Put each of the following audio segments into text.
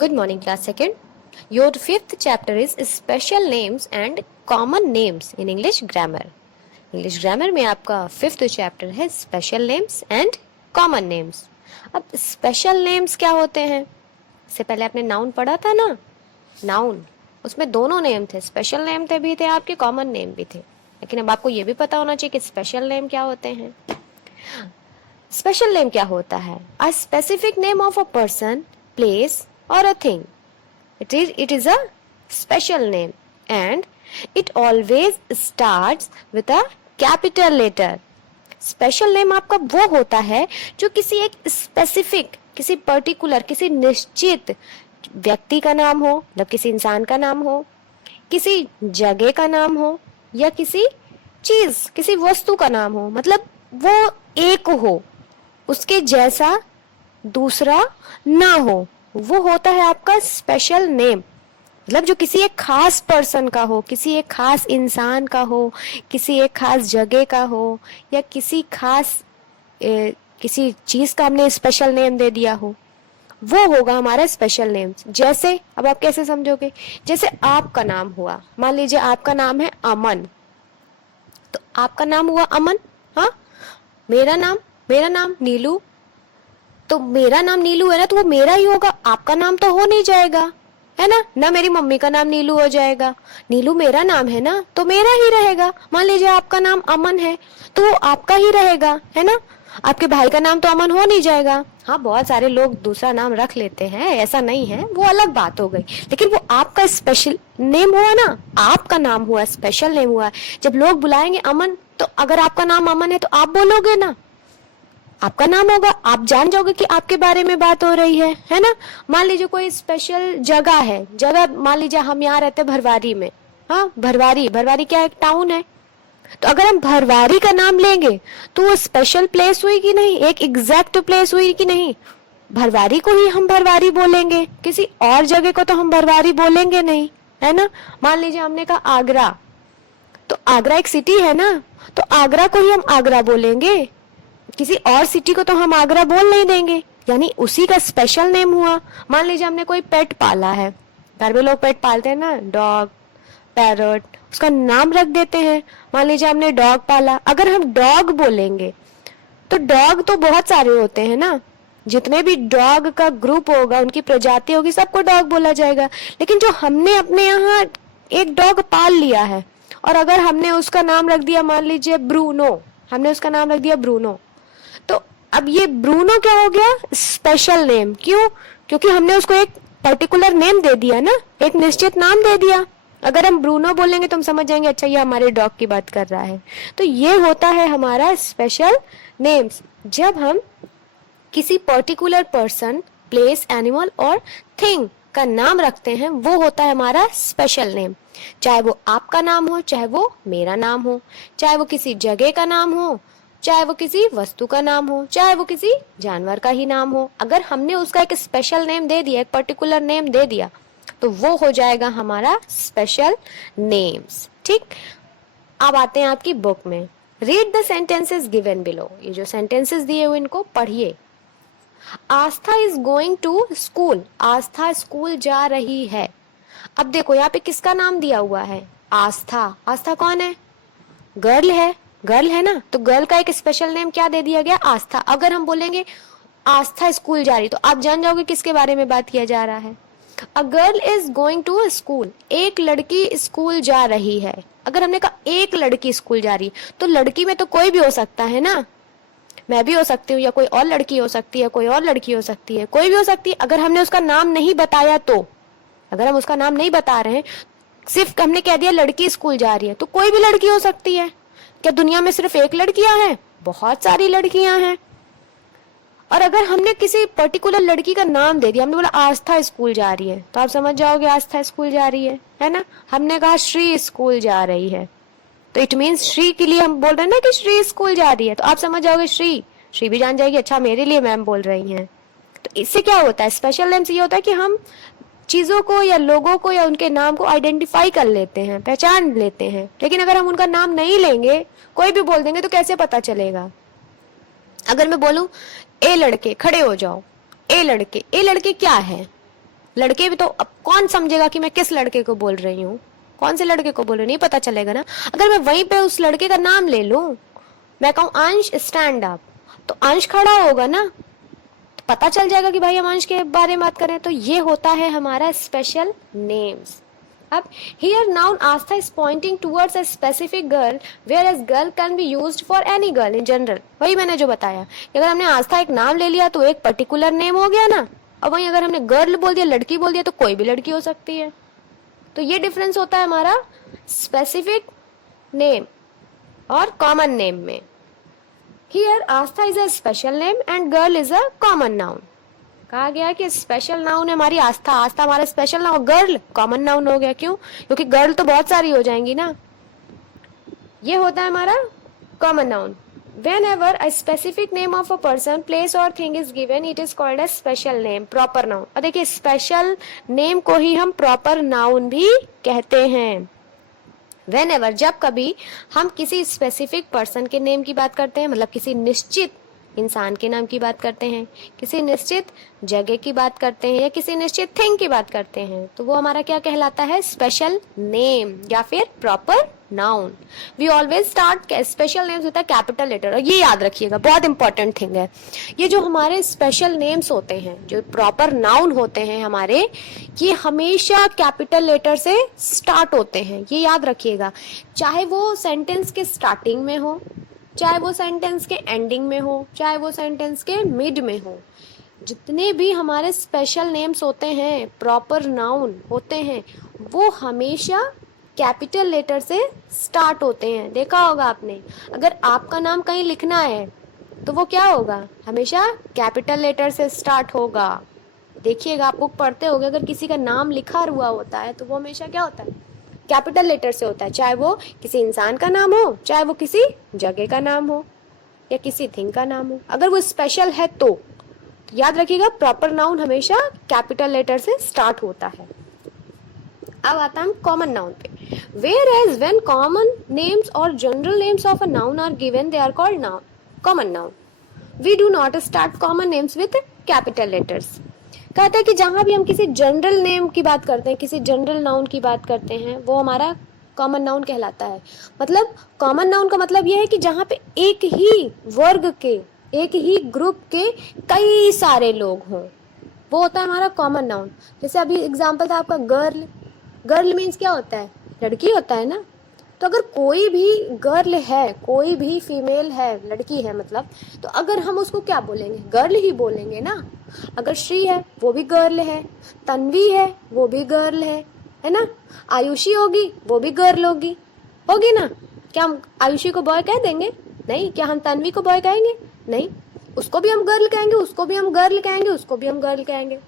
Good morning, class second. Your fifth chapter is special names and common names in English grammar. English grammar में आपका fifth chapter है special names and common names. अब special names क्या होते हैं? इससे पहले आपने नाउन पढ़ा था ना, नाउन, उसमें दोनों नेम थे, स्पेशल नेम थे भी थे आपके, कॉमन नेम भी थे. लेकिन अब आपको ये भी पता होना चाहिए कि स्पेशल नेम क्या होते हैं. स्पेशल नेम क्या होता है? A specific name of a person, place or a thing. It is a special name and it always starts with a capital letter. Special name आपका वो होता है जो किसी एक स्पेसिफिक, किसी पर्टिकुलर, किसी निश्चित व्यक्ति का नाम हो, मतलब किसी इंसान का नाम हो, किसी जगह का नाम हो, या किसी चीज, किसी वस्तु का नाम हो, मतलब वो एक हो, उसके जैसा दूसरा ना हो, वो होता है आपका स्पेशल नेम. मतलब जो किसी एक खास पर्सन का हो, किसी एक खास इंसान का हो, किसी एक खास जगह का हो, या किसी खास किसी चीज का हमने स्पेशल नेम दे दिया हो, वो होगा हमारा स्पेशल नेम. जैसे अब आप कैसे समझोगे? जैसे आपका नाम हुआ, मान लीजिए आपका नाम है अमन, तो आपका नाम हुआ अमन. हाँ, मेरा नाम नीलू, तो मेरा नाम नीलू है ना, तो वो मेरा ही होगा, आपका नाम तो हो नहीं जाएगा, है ना. ना मेरी मम्मी का नाम नीलू हो जाएगा, नीलू मेरा नाम है ना, तो मेरा ही रहेगा. मान लीजिए आपका नाम अमन है, तो वो आपका ही रहेगा, है ना. आपके भाई का नाम तो अमन हो नहीं जाएगा. हाँ, बहुत सारे लोग दूसरा नाम रख लेते हैं, ऐसा नहीं है, वो अलग बात हो गई, लेकिन वो आपका स्पेशल नेम हुआ ना, आपका नाम हुआ, स्पेशल नेम हुआ. जब लोग बुलाएंगे अमन, तो अगर आपका नाम अमन है तो आप बोलोगे ना, आपका नाम होगा, आप जान जाओगे कि आपके बारे में बात हो रही है ना. मान लीजिए कोई स्पेशल जगह है, जगह मान लीजिए हम यहाँ रहते हैं भरवारी में. हाँ, भरवारी क्या एक टाउन है, तो अगर हम भरवारी का नाम लेंगे तो वो स्पेशल प्लेस हुई कि नहीं, एक एग्जैक्ट प्लेस हुई कि नहीं. भरवारी को ही हम भरवारी बोलेंगे, किसी और जगह को तो हम भरवारी बोलेंगे नहीं, है ना. मान लीजिए हमने कहा आगरा, तो आगरा एक सिटी है ना, तो आगरा को ही हम आगरा बोलेंगे, किसी और सिटी को तो हम आगरा बोल नहीं देंगे, यानी उसी का स्पेशल नेम हुआ. मान लीजिए हमने कोई पेट पाला है, घर में लोग पेट पालते हैं ना, डॉग, पैरट, उसका नाम रख देते हैं. मान लीजिए हमने डॉग पाला, अगर हम डॉग बोलेंगे तो डॉग तो बहुत सारे होते हैं ना, जितने भी डॉग का ग्रुप होगा, उनकी प्रजाति होगी, सबको डॉग बोला जाएगा. लेकिन जो हमने अपने यहाँ एक डॉग पाल लिया है, और अगर हमने उसका नाम रख दिया, मान लीजिए ब्रूनो, हमने उसका नाम रख दिया ब्रूनो, तो अब ये ब्रूनो क्या हो गया? Special name. क्यों? क्योंकि हमने उसको एक पर्टिकुलर नेम दे दिया ना, एक निश्चित नाम दे दिया. अगर हम ब्रूनो बोलेंगे तो हम समझ जाएंगे अच्छा ये हमारे डॉग की बात कर रहा है. तो ये होता है हमारा स्पेशल नेम्स. जब हम किसी पर्टिकुलर पर्सन, प्लेस, एनिमल और थिंग का नाम रखते हैं, वो होता है हमारा स्पेशल नेम. चाहे वो आपका नाम हो, चाहे वो मेरा नाम हो, चाहे वो किसी जगह का नाम हो, चाहे वो किसी वस्तु का नाम हो, चाहे वो किसी जानवर का ही नाम हो. अगर हमने उसका एक स्पेशल नेम दे दिया, एक पर्टिकुलर नेम दे दिया, तो वो हो जाएगा हमारा स्पेशल नेम्स. ठीक, अब आते हैं आपकी बुक में. Read the sentences given below. ये जो सेंटेंसेस दिए हुए इनको पढ़िए. Aastha is going to school. Aastha school जा रही है. अब देखो यहाँ पे किसका नाम दिया हुआ है? आस्था. आस्था कौन है? गर्ल है, गर्ल है ना, तो गर्ल का एक स्पेशल नेम क्या दे दिया गया? आस्था. अगर हम बोलेंगे आस्था स्कूल जा रही, तो आप जान जाओगे किसके बारे में बात किया जा रहा है. A girl is going to school, एक लड़की स्कूल जा रही है. अगर हमने कहा एक लड़की स्कूल जा रही, तो लड़की में तो कोई भी हो सकता है ना, मैं भी हो सकती हूँ, या कोई और लड़की हो सकती है, कोई और लड़की हो सकती है, कोई भी हो सकती है. अगर हमने उसका नाम नहीं बताया, तो अगर हम उसका नाम नहीं बता रहे हैं, सिर्फ हमने कह दिया लड़की स्कूल जा रही है, तो कोई भी लड़की हो सकती है. क्या दुनिया में सिर्फ एक लड़कियां हैं? बहुत सारी लड़कियां हैं. और अगर हमने किसी पर्टिकुलर लड़की का नाम दे दिया, हमने बोला आस्था स्कूल जा रही है, तो आप समझ जाओगे आस्था स्कूल जा रही है ना. हमने कहा श्री स्कूल जा रही है, तो इट मीन्स श्री के लिए हम बोल रहे हैं ना कि श्री स्कूल जा रही है, तो आप समझ जाओगे श्री भी जान जाएगी, अच्छा मेरे लिए मैम बोल रही हैं. तो इससे क्या होता है? स्पेशल नेम से ये होता है कि हम चीजों को या लोगों को या उनके नाम को आइडेंटिफाई कर लेते हैं, पहचान लेते हैं. लेकिन अगर हम उनका नाम नहीं लेंगे, कोई भी बोल देंगे, तो कैसे पता चलेगा? अगर मैं बोलूं ए लड़के खड़े हो जाओ, ए लड़के क्या है? लड़के भी तो, अब कौन समझेगा कि मैं किस लड़के को बोल रही हूँ, कौन से लड़के को बोल रही हूँ, नहीं पता चलेगा ना। अगर मैं वहीं पे उस लड़के का नाम ले लूं, मैं कहूँ अंश स्टैंड अप, तो अंश खड़ा होगा ना, तो पता चल जाएगा कि भाई हम अंश के बारे में बात करें। तो ये होता है हमारा स्पेशल नेम्स। अब here noun Aastha is pointing towards a specific girl whereas girl can be used for any girl in general। वही मैंने जो बताया कि अगर हमने आस्था एक नाम ले लिया तो एक पर्टिकुलर नेम हो गया ना, और वहीं अगर हमने गर्ल बोल दिया, लड़की बोल दिया, तो कोई भी लड़की हो सकती है। तो ये डिफरेंस होता है हमारा स्पेसिफिक नेम और कॉमन नेम में। Here Aastha is a special name and girl is a common noun. कहा गया कि स्पेशल नाउन है हमारी आस्था, आस्था हमारा special noun, girl common noun हो गया। क्यों? क्योंकि गर्ल तो बहुत सारी हो जाएंगी ना। ये होता है हमारा common noun. Whenever a specific name of a person, place or thing is given, it is called as special name, proper noun। और देखिए स्पेशल नेम को ही हम प्रॉपर नाउन भी कहते हैं। Whenever जब कभी हम किसी स्पेसिफिक पर्सन के नेम की बात करते हैं, मतलब किसी निश्चित इंसान के नाम की बात करते हैं, किसी निश्चित जगह की बात करते हैं, या किसी निश्चित थिंग की बात करते हैं, तो वो हमारा क्या कहलाता है? स्पेशल नेम या फिर proper noun. We always start special names होता है कैपिटल लेटर। और ये याद रखिएगा, बहुत इंपॉर्टेंट थिंग है, ये जो हमारे स्पेशल नेम्स होते हैं, जो प्रॉपर नाउन होते हैं हमारे, ये हमेशा कैपिटल लेटर से स्टार्ट होते हैं। ये याद रखिएगा, चाहे वो सेंटेंस के स्टार्टिंग में हो, चाहे वो सेंटेंस के एंडिंग में हो, चाहे वो सेंटेंस के मिड में हो। जितने भी हमारे स्पेशल नेम्स होते हैं, प्रॉपर नाउन होते हैं, वो हमेशा कैपिटल लेटर से स्टार्ट होते हैं। देखा होगा आपने, अगर आपका नाम कहीं लिखना है तो वो क्या होगा? हमेशा कैपिटल लेटर से स्टार्ट होगा। देखिएगा, आप बुक पढ़ते होगे, अगर किसी का नाम लिखा हुआ होता है तो वो हमेशा क्या होता है? कैपिटल लेटर से होता है। चाहे वो किसी इंसान का नाम हो, चाहे वो किसी जगह का नाम हो, या किसी थिंग का नाम हो। अगर वो स्पेशल है तो याद रखिएगा, प्रॉपर नाउन हमेशा कैपिटल लेटर से स्टार्ट होता है। अब आता है कॉमन नाउन पे। Whereas when common names or general names of a noun are given, they are called noun, common noun। We do not start common names with capital letters। कहता है कि जहां भी हम किसी जनरल नेम की बात करते हैं, किसी जनरल नाउन की बात करते हैं, वो हमारा कॉमन नाउन कहलाता है। मतलब कॉमन नाउन का मतलब यह है कि जहां पे एक ही वर्ग के, एक ही ग्रुप के कई सारे लोग हों, वो होता है हमारा कॉमन नाउन। जैसे अभी एग्जांपल था आपका गर्ल। गर्ल मीन्स क्या होता है? लड़की होता है ना। तो अगर कोई भी गर्ल है, कोई भी फीमेल है, लड़की है मतलब, तो अगर हम उसको क्या बोलेंगे? गर्ल ही बोलेंगे ना। अगर श्री है वो भी गर्ल है, तन्वी है वो भी गर्ल है ना, आयुषी होगी वो भी गर्ल होगी ना। क्या हम आयुषी को बॉय कह देंगे? नहीं। क्या हम तन्वी को बॉय कहेंगे? नहीं। उसको भी हम गर्ल कहेंगे, उसको भी हम गर्ल कहेंगे, उसको भी हम गर्ल कहेंगे।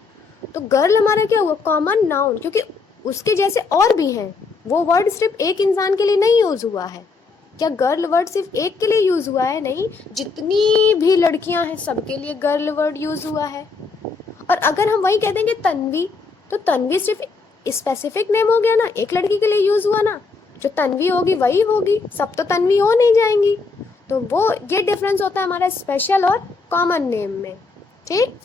तो गर्ल हमारा क्या हुआ? कॉमन नाउन, क्योंकि उसके जैसे और भी हैं। वो वर्ड सिर्फ एक इंसान के लिए नहीं यूज हुआ है। क्या गर्ल वर्ड सिर्फ एक के लिए यूज हुआ है? नहीं, जितनी भी लड़कियां हैं सबके लिए गर्ल वर्ड यूज हुआ है। और अगर हम वही कह देंगे तन्वी, तो तन्वी सिर्फ स्पेसिफिक नेम हो गया ना, एक लड़की के लिए यूज हुआ ना। जो तन्वी होगी वही होगी, सब तो तन्वी हो नहीं जाएंगी। तो वो ये डिफरेंस होता है हमारा स्पेशल और कॉमन नेम में। ठीक।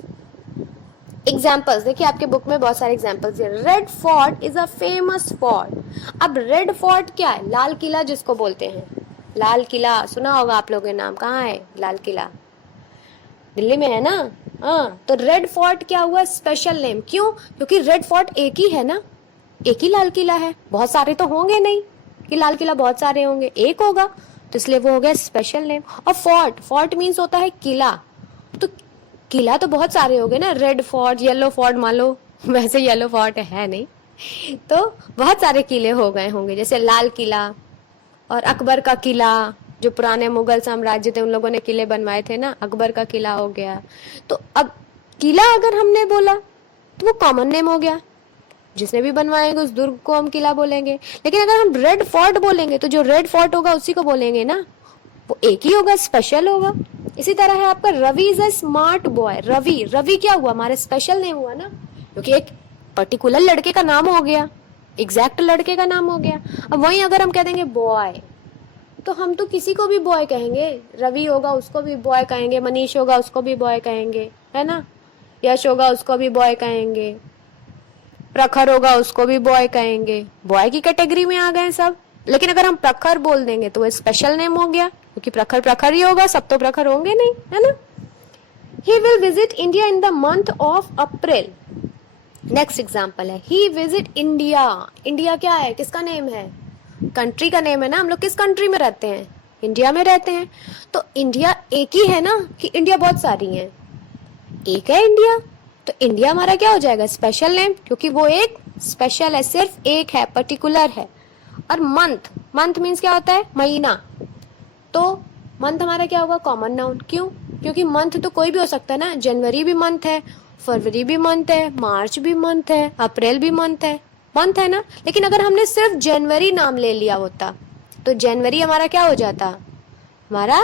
एग्जाम्पल्स देखिए, आपके बुक में बहुत सारे एग्जाम्पल्स है। Red fort is a famous fort. अब रेड फोर्ट क्या है? लाल किला जिसको बोलते हैं। लाल किला सुना होगा आप लोगों ने नाम। कहाँ है लाल किला? दिल्ली में है ना। हाँ, तो रेड फोर्ट क्या हुआ? Special name. क्यों? क्योंकि रेड फोर्ट एक ही है ना, एक ही लाल किला है। बहुत सारे तो होंगे नहीं कि लाल किला बहुत सारे होंगे, एक होगा, तो इसलिए वो हो गया स्पेशल नेम। और फोर्ट, फोर्ट मीन्स होता है किला। तो किला तो बहुत सारे हो गए ना, रेड फोर्ट, येलो फोर्ट मान लो, वैसे येलो फोर्ट है नहीं, तो बहुत सारे किले हो गए होंगे। जैसे लाल किला और अकबर का किला, जो पुराने मुगल साम्राज्य थे उन लोगों ने किले बनवाए थे ना, अकबर का किला हो गया। तो अब किला अगर हमने बोला तो वो कॉमन नेम हो गया, जिसने भी बनवाएंगे उस दुर्ग को हम किला बोलेंगे। लेकिन अगर हम रेड फोर्ट बोलेंगे तो जो रेड फोर्ट होगा उसी को बोलेंगे ना, वो एक ही होगा, स्पेशल होगा। इसी तरह है आपका Ravi is a smart boy. Ravi, Ravi क्या हुआ? हमारा स्पेशल नेम हुआ ना, क्योंकि एक पर्टिकुलर लड़के का नाम हो गया, एग्जैक्ट लड़के का नाम हो गया। अब वहीं अगर हम कह देंगे बॉय, तो हम तो किसी को भी बॉय कहेंगे। रवि होगा उसको भी बॉय कहेंगे, मनीष होगा उसको भी बॉय कहेंगे, है ना, यश होगा उसको भी बॉय कहेंगे। प्रखर होगा उसको भी बॉय कहेंगे, बॉय की कैटेगरी में आ गए सब। लेकिन अगर हम प्रखर बोल देंगे तो वो स्पेशल नेम हो गया, क्योंकि प्रखर प्रखर ही होगा, सब तो प्रखर होंगे नहीं, है ना। He will visit India in the month of April. Next example है ही विजिट इंडिया। इंडिया क्या है, किसका नेम है, कंट्री का नेम है ना। हम लोग किस कंट्री में रहते हैं, इंडिया में रहते हैं। तो इंडिया एक ही है ना, कि इंडिया बहुत सारी हैं, एक है इंडिया। तो इंडिया हमारा क्या हो जाएगा, स्पेशल नेम, क्योंकि वो एक स्पेशल है, सिर्फ एक है, पर्टिकुलर है। और मंथ, मंथ मीन्स क्या होता है, महीना। तो मंथ हमारा क्या होगा, कॉमन नाउन। क्यों, क्योंकि मंथ तो कोई भी हो सकता है ना, जनवरी भी मंथ है, फरवरी भी मंथ है, मार्च भी मंथ है, अप्रैल भी मंथ है ना। लेकिन अगर हमने सिर्फ जनवरी नाम ले लिया होता तो जनवरी हमारा क्या हो जाता, हमारा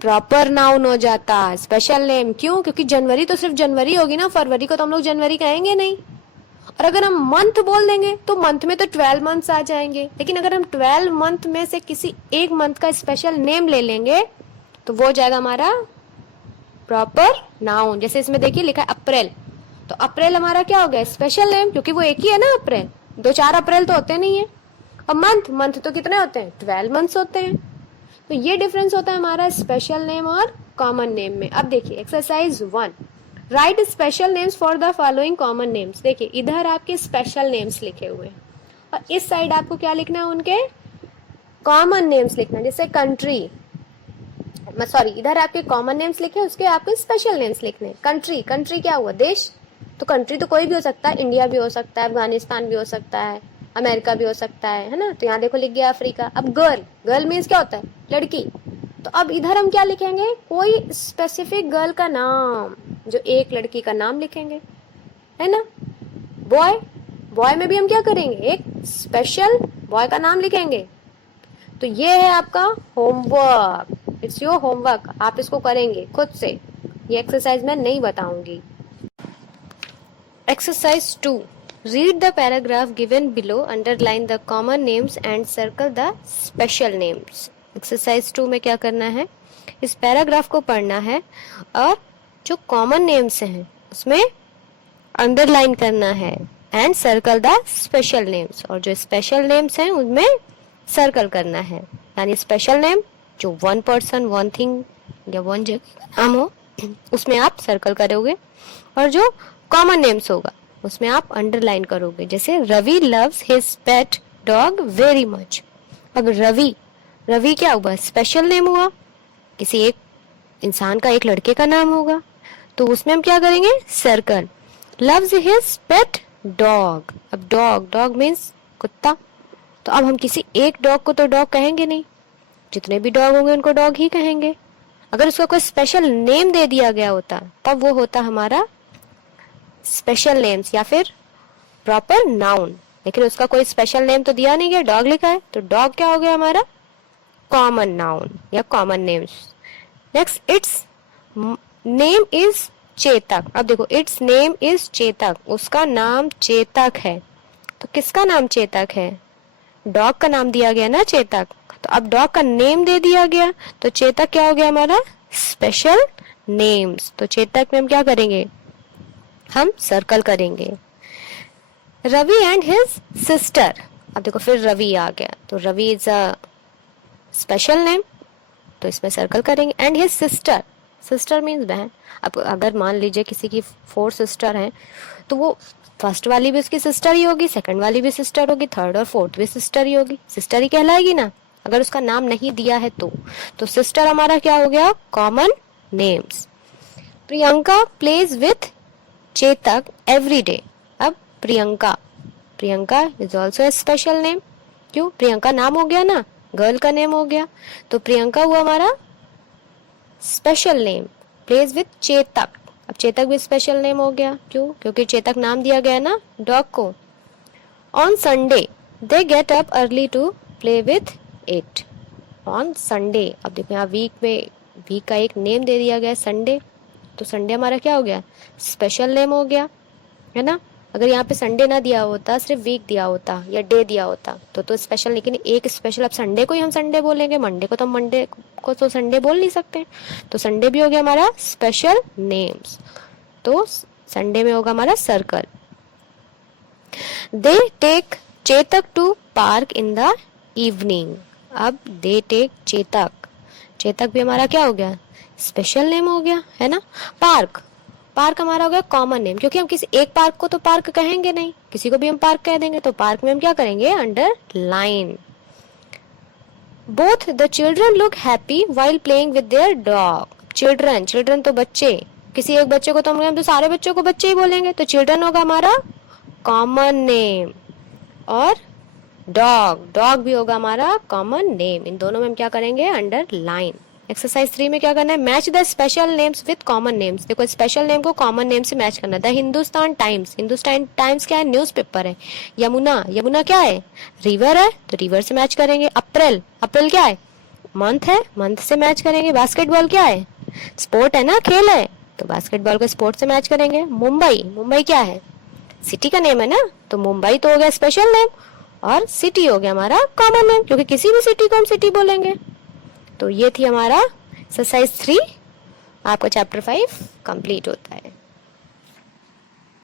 प्रॉपर नाउन हो जाता, स्पेशल नेम। क्यों, क्योंकि जनवरी तो सिर्फ जनवरी होगी ना, फरवरी को तो हम लोग जनवरी कहेंगे नहीं। और अगर हम मंथ बोल देंगे तो मंथ में तो 12 मंथ्स आ जाएंगे। लेकिन अगर हम 12 मंथ में से किसी एक मंथ का स्पेशल नेम ले लेंगे तो वो हो जाएगा हमारा प्रॉपर नाउन। जैसे इसमें देखिए लिखा है अप्रैल, तो अप्रैल हमारा क्या हो गया, स्पेशल नेम, क्योंकि वो एक ही है ना अप्रैल, 2-4 अप्रैल तो होते नहीं है। और मंथ, मंथ तो कितने होते हैं, 12 मंथ्स होते हैं। तो ये डिफरेंस होता है हमारा स्पेशल नेम और कॉमन नेम में। अब देखिए exercise 1, right special names for the following common names. देखिए इधर आपके स्पेशल नेम्स लिखे हुए हैं और इस साइड आपको क्या लिखना है, उनके कॉमन नेम्स लिखना है। जैसे कंट्री, सॉरी, इधर आपके कॉमन नेम्स लिखे, उसके आपके स्पेशल नेम्स लिखने हैं। कंट्री, कंट्री क्या हुआ, देश। तो कंट्री तो कोई भी हो सकता है, इंडिया भी हो सकता है, अफगानिस्तान भी हो सकता है, अमेरिका भी हो सकता है ना। तो यहाँ देखो लिख गया अफ्रीका। अब गर्ल, गर्ल मीन्स क्या होता है, लड़की। तो अब इधर हम क्या लिखेंगे, कोई स्पेसिफिक गर्ल का नाम, जो एक लड़की का नाम लिखेंगे, है ना। बॉय, बॉय में भी हम क्या करेंगे, एक स्पेशल बॉय का नाम लिखेंगे। तो ये है आपका होमवर्क, इट्स योर होमवर्क, आप इसको करेंगे खुद से, ये एक्सरसाइज मैं नहीं बताऊंगी। Exercise 2, read the paragraph given below, underline the common names and circle the special names. Exercise 2 में क्या करना है, इस पैराग्राफ को पढ़ना है और जो कॉमन नेम्स हैं उसमें अंडरलाइन करना है and circle the special names, और जो स्पेशल नेम्स हैं उनमें सर्कल करना है। यानी स्पेशल नेम जो वन पर्सन, वन थिंग या वन जगह नाम हो उसमें आप सर्कल करोगे, और जो कॉमन नेम्स होगा उसमें आप अंडरलाइन करोगे। जैसे Ravi loves his pet dog very much. अब रवि, रवि क्या हुआ, स्पेशल नेम हुआ, किसी एक इंसान का, एक लड़के का नाम होगा, तो उसमें हम क्या करेंगे, circle. Loves his pet dog, अब डॉग, डॉग मीन्स कुत्ता, तो अब हम किसी एक डॉग को तो डॉग कहेंगे नहीं, जितने भी डॉग होंगे उनको डॉग ही कहेंगे। अगर उसको कोई स्पेशल नेम दे दिया गया होता तब वो होता हमारा स्पेशल नेम्स या फिर प्रॉपर नाउन। लेकिन उसका कोई स्पेशल नेम तो दिया नहीं गया, डॉग लिखा है, तो डॉग क्या हो गया हमारा कॉमन नाउन या common names. Next, it's name is Chetak. अब देखो, इट्स नेम इज चेतक, उसका नाम चेतक है। तो किसका नाम चेतक है, डॉग का नाम दिया गया ना चेतक, तो अब डॉग का नेम दे दिया गया तो चेतक क्या हो गया हमारा स्पेशल नेम्स। तो चेतक में हम क्या करेंगे, हम सर्कल करेंगे। रवि एंड हिज सिस्टर, अब देखो फिर रवि आ गया, तो Ravi is a special name, तो इसमें सर्कल करेंगे। And his sister, sister means बहन। अब अगर मान लीजिए किसी की 4 सिस्टर हैं तो वो फर्स्ट वाली भी उसकी सिस्टर ही होगी, सेकंड वाली भी सिस्टर होगी, थर्ड और फोर्थ भी सिस्टर ही होगी, सिस्टर ही कहलाएगी ना, अगर उसका नाम नहीं दिया है तो सिस्टर हमारा क्या हो गया common names. Priyanka plays with Chetak every day. अब Priyanka, Priyanka is also a special name, क्यों, प्रियंका नाम हो गया ना, गर्ल का नेम हो गया, तो प्रियंका हुआ हमारा special name. Pledge with Chetak, अब चेतक भी स्पेशल नेम हो गया, क्यों, क्योंकि चेतक नाम दिया गया ना डॉग को। On Sunday they get up early to play with it. On Sunday, अब देखो यहाँ वीक में वीक का एक नेम दे दिया गया संडे, तो संडे हमारा क्या हो गया स्पेशल नेम हो गया, है ना। अगर यहाँ पे संडे ना दिया होता, सिर्फ वीक दिया होता या डे दिया होता तो स्पेशल, लेकिन एक स्पेशल, अब संडे को ही हम संडे बोलेंगे, मंडे को तो हम मंडे को तो संडे बोल नहीं सकते, तो संडे भी हो गया हमारा स्पेशल नेम्स। तो संडे में होगा हमारा circle. They take Chetak to park in the evening. अब दे टेक चेतक, चेतक भी हमारा क्या हो गया, स्पेशल नेम हो गया, है ना। पार्क, पार्क हमारा हो गया कॉमन नेम, क्योंकि हम किसी एक पार्क को तो पार्क कहेंगे नहीं, किसी को भी हम पार्क कह देंगे, तो पार्क में हम क्या करेंगे, under line. Both the children look happy while playing with their dog. Children, children तो बच्चे, किसी एक बच्चे को तो हम तो सारे बच्चों को बच्चे ही बोलेंगे, तो चिल्ड्रन होगा हमारा कॉमन नेम, और डॉग, डॉग भी होगा हमारा कॉमन नेम। इन दोनों में हम क्या करेंगे, अंडर लाइन। एक्सरसाइज 3 में क्या करना है, match the special names with common names. देखो स्पेशल नेम को कॉमन नेम से मैच करना। The Hindustan times, Hindustan times क्या है, न्यूज़पेपर है। यमुना, यमुना क्या है, रिवर है, तो रिवर से मैच करेंगे। अप्रैल, अप्रैल क्या है, मंथ है, मंथ से मैच करेंगे। बास्केटबॉल क्या है, स्पोर्ट है ना, खेल है, तो बास्केटबॉल को स्पोर्ट से मैच करेंगे। मुंबई, मुंबई क्या है, सिटी का नेम है ना, तो मुंबई तो हो गया स्पेशल नेम, और सिटी हो गया हमारा कॉमन नेम, क्योंकि किसी भी सिटी को हम सिटी बोलेंगे। तो ये थी हमारा एक्सरसाइज 3, आपका चैप्टर 5 कंप्लीट होता है।